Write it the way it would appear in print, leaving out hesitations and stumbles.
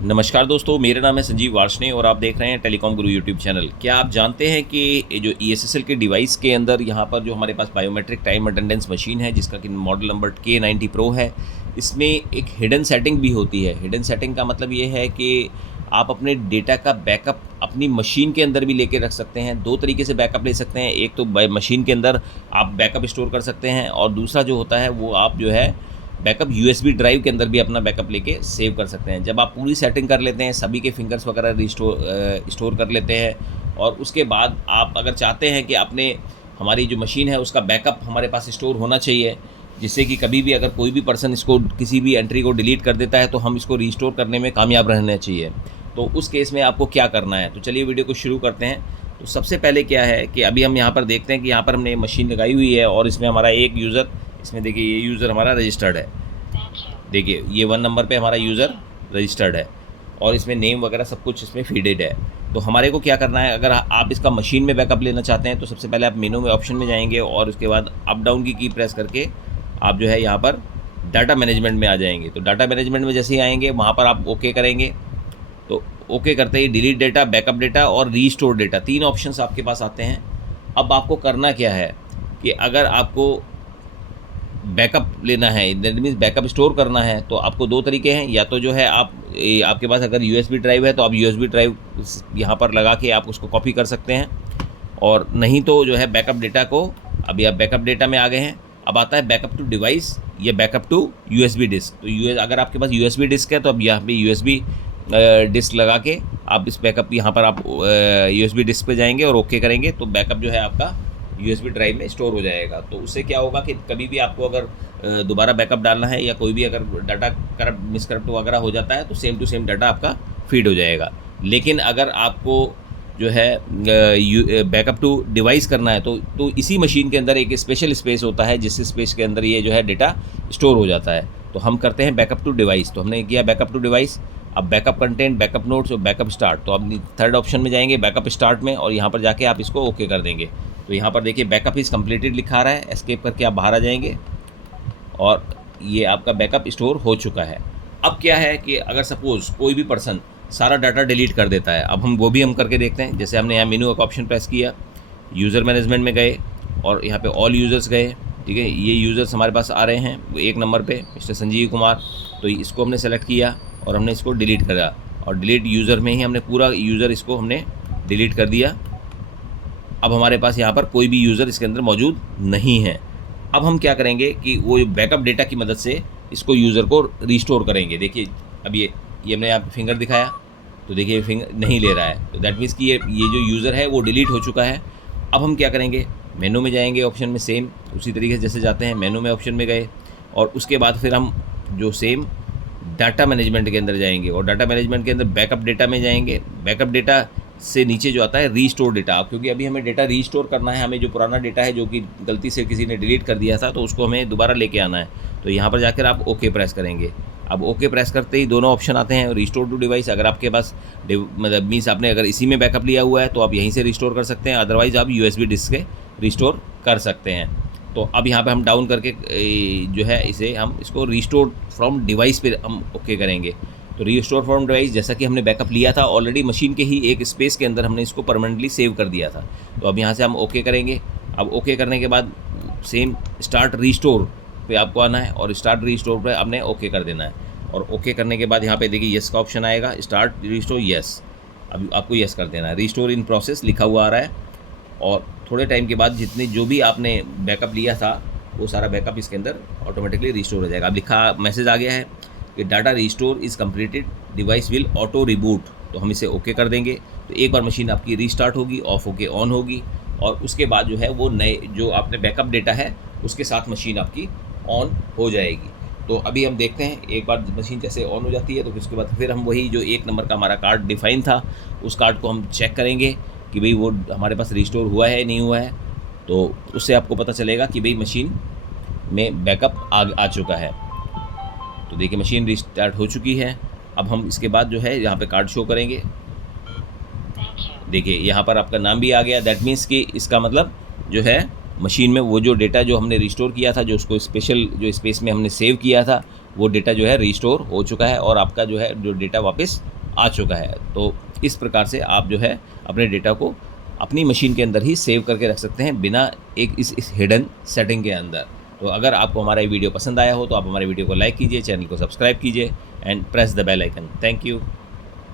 नमस्कार दोस्तों, मेरा नाम है संजीव वार्ष्णेय और आप देख रहे हैं टेलीकॉम गुरु यूट्यूब चैनल। क्या आप जानते हैं कि ये जो ESSL के डिवाइस के अंदर यहाँ पर जो हमारे पास बायोमेट्रिक टाइम अटेंडेंस मशीन है, जिसका कि मॉडल नंबर K90 Pro है, इसमें एक हिडन सेटिंग भी होती है। हिडन सेटिंग का मतलब ये है कि आप अपने डेटा का बैकअप अपनी मशीन के अंदर भी लेके रख सकते हैं। दो तरीके से बैकअप ले सकते हैं, एक तो मशीन के अंदर आप बैकअप स्टोर कर सकते हैं और दूसरा जो होता है वो आप जो है बैकअप USB ड्राइव के अंदर भी अपना बैकअप लेके सेव कर सकते हैं। जब आप पूरी सेटिंग कर लेते हैं, सभी के फिंगर्स वगैरह स्टोर कर लेते हैं और उसके बाद आप अगर चाहते हैं कि अपने हमारी जो मशीन है उसका बैकअप हमारे पास स्टोर होना चाहिए, जिससे कि कभी भी अगर कोई भी पर्सन इसको किसी भी एंट्री को डिलीट कर देता है तो हम इसको रीस्टोर करने में कामयाब रहना चाहिए। तो उस केस में आपको क्या करना है, तो चलिए वीडियो को शुरू करते हैं। तो सबसे पहले क्या है कि अभी हम यहाँ पर देखते हैं कि यहाँ पर हमने मशीन लगाई हुई है और इसमें हमारा एक यूज़र, इसमें देखिए ये यूज़र हमारा रजिस्टर्ड है। देखिए ये 1 नंबर पे हमारा यूज़र रजिस्टर्ड है और इसमें नेम वगैरह सब कुछ इसमें फीडेड है। तो हमारे को क्या करना है, अगर आप इसका मशीन में बैकअप लेना चाहते हैं तो सबसे पहले आप मेनू में ऑप्शन में जाएंगे और उसके बाद अप डाउन की प्रेस करके आप जो है यहाँ पर डाटा मैनेजमेंट में आ जाएंगे। तो डाटा मैनेजमेंट में जैसे ही आएंगे वहाँ पर आप ओके करेंगे। तो ओके करते ही डिलीट डेटा, बैकअप डेटा और रीस्टोर डेटा, 3 ऑप्शंस आपके पास आते हैं। अब आपको करना क्या है कि अगर आपको बैकअप लेना है, दैट मीन्स बैकअप स्टोर करना है, तो आपको 2 तरीके हैं। या तो जो है आपके पास अगर USB ड्राइव है तो आप USB ड्राइव यहाँ पर लगा के आप उसको कॉपी कर सकते हैं, और नहीं तो जो है बैकअप डेटा को, अभी आप बैकअप डेटा में आ गए हैं, अब आता है बैकअप टू डिवाइस या बैकअप टू USB डिस्क। तो अगर आपके पास USB डिस्क है तो अब यहाँ पे USB डिस्क लगा के आप इस बैकअप यहाँ पर आप USB डिस्क पे जाएंगे और ओके करेंगे तो बैकअप जो है आपका USB ड्राइव में स्टोर हो जाएगा। तो उससे क्या होगा कि कभी भी आपको अगर दोबारा बैकअप डालना है या कोई भी अगर डाटा करप्ट मिसकरप्ट वगैरह हो जाता है तो सेम टू सेम डाटा आपका फीड हो जाएगा। लेकिन अगर आपको जो है बैकअप टू डिवाइस करना है तो इसी मशीन के अंदर एक स्पेशल स्पेस होता है, जिस स्पेस के अंदर ये जो है डेटा स्टोर हो जाता है। तो हम करते हैं बैकअप टू डिवाइस। तो हमने किया बैकअप टू डिवाइस। अब बैकअप कंटेंट, बैकअप नोट्स और बैकअप स्टार्ट, तो अब 3rd ऑप्शन में जाएंगे बैकअप स्टार्ट में और यहाँ पर जाके आप इसको ओके कर देंगे। तो यहाँ पर देखिए बैकअप इज़ कम्प्लीटेड लिखा आ रहा है, एस्केप करके आप बाहर आ जाएंगे और ये आपका बैकअप स्टोर हो चुका है। अब क्या है कि अगर सपोज़ कोई भी पर्सन सारा डाटा डिलीट कर देता है, अब हम वो भी हम करके देखते हैं। जैसे हमने यहाँ मेनू का ऑप्शन प्रेस किया, यूज़र मैनेजमेंट में गए और यहाँ पे ऑल यूज़र्स गए, ठीक है। ये यूज़र्स हमारे पास आ रहे हैं 1 नंबर पे मिस्टर संजीव कुमार, तो इसको हमने सेलेक्ट किया और हमने इसको डिलीट करा और डिलीट यूज़र में ही हमने पूरा यूज़र इसको हमने डिलीट कर दिया। अब हमारे पास यहाँ पर कोई भी यूज़र इसके अंदर मौजूद नहीं है। अब हम क्या करेंगे कि वो बैकअप डेटा की मदद से इसको यूज़र को रीस्टोर करेंगे। देखिए अब ये हमने यहाँ पे फिंगर दिखाया तो देखिए फिंगर नहीं ले रहा है, तो दैट मीन्स कि ये जो यूज़र है वो डिलीट हो चुका है। अब हम क्या करेंगे, मेनू में जाएंगे ऑप्शन में, सेम उसी तरीके से जैसे जाते हैं मेनू में ऑप्शन में गए और उसके बाद फिर हम जो सेम डाटा मैनेजमेंट के अंदर जाएंगे और डाटा मैनेजमेंट के अंदर बैकअप डेटा में जाएंगे। बैकअप डेटा से नीचे जो आता है रीस्टोर डेटा, क्योंकि अभी हमें डेटा रीस्टोर करना है, हमें जो पुराना डेटा है जो कि गलती से किसी ने डिलीट कर दिया था तो उसको हमें दोबारा लेके आना है। तो यहाँ पर जाकर आप ओके प्रेस करेंगे। अब ओके प्रेस करते ही दोनों ऑप्शन आते हैं, रीस्टोर टू डिवाइस। अगर आपके पास मतलब मीन्स आपने अगर इसी में बैकअप लिया हुआ है तो आप यहीं से रिस्टोर कर सकते हैं, अदरवाइज़ आप USB डिस्क से रिस्टोर कर सकते हैं। तो अब यहाँ पे हम डाउन करके जो है इसे हम इसको रीस्टोर फ्रॉम डिवाइस पे हम ओके करेंगे। तो रीस्टोर फ्रॉम डिवाइस, जैसा कि हमने बैकअप लिया था ऑलरेडी मशीन के ही एक स्पेस के अंदर हमने इसको परमानेंटली सेव कर दिया था। तो अब यहाँ से हम ओके करेंगे। अब ओके करने के बाद सेम स्टार्ट रीस्टोर पे आपको आना है और स्टार्ट रीस्टोर पे आपने ओके कर देना है। और ओके करने के बाद यहाँ पे देखिए येस का ऑप्शन आएगा, स्टार्ट रीस्टोर, येस। अब आपको येस कर देना है। रीस्टोर इन प्रोसेस लिखा हुआ आ रहा है और थोड़े टाइम के बाद जितने जो भी आपने बैकअप लिया था वो सारा बैकअप इसके अंदर ऑटोमेटिकली रिस्टोर हो जाएगा। अब लिखा मैसेज आ गया है कि data restore is completed, device will auto reboot. तो हम इसे ओके कर देंगे तो एक बार मशीन आपकी रीस्टार्ट होगी, ऑफ होके ऑन होगी और उसके बाद जो है वो नए जो आपने बैकअप डेटा है उसके साथ मशीन आपकी ऑन हो जाएगी। तो अभी हम देखते हैं, एक बार मशीन जैसे ऑन हो जाती है तो उसके बाद फिर हम वही जो 1 नंबर का हमारा कार्ड डिफाइन था उस कार्ड को हम चेक करेंगे कि भाई वो हमारे पास रिस्टोर हुआ है नहीं हुआ है। तो उससे आपको पता चलेगा कि भाई मशीन में बैकअप आ चुका है। तो देखिए मशीन रिस्टार्ट हो चुकी है। अब हम इसके बाद जो है यहाँ पे कार्ड शो करेंगे। देखिए यहाँ पर आपका नाम भी आ गया, दैट मीन्स कि इसका मतलब जो है मशीन में वो जो डेटा जो हमने रिस्टोर किया था, जो उसको स्पेशल जो स्पेस में हमने सेव किया था वो डेटा जो है रिस्टोर हो चुका है और आपका जो है जो डेटा वापस आ चुका है। तो इस प्रकार से आप जो है अपने डेटा को अपनी मशीन के अंदर ही सेव करके रख सकते हैं बिना एक इस हिडन सेटिंग के अंदर। तो अगर आपको हमारा ये वीडियो पसंद आया हो तो आप हमारे वीडियो को लाइक कीजिए, चैनल को सब्सक्राइब कीजिए and press the bell icon. Thank you.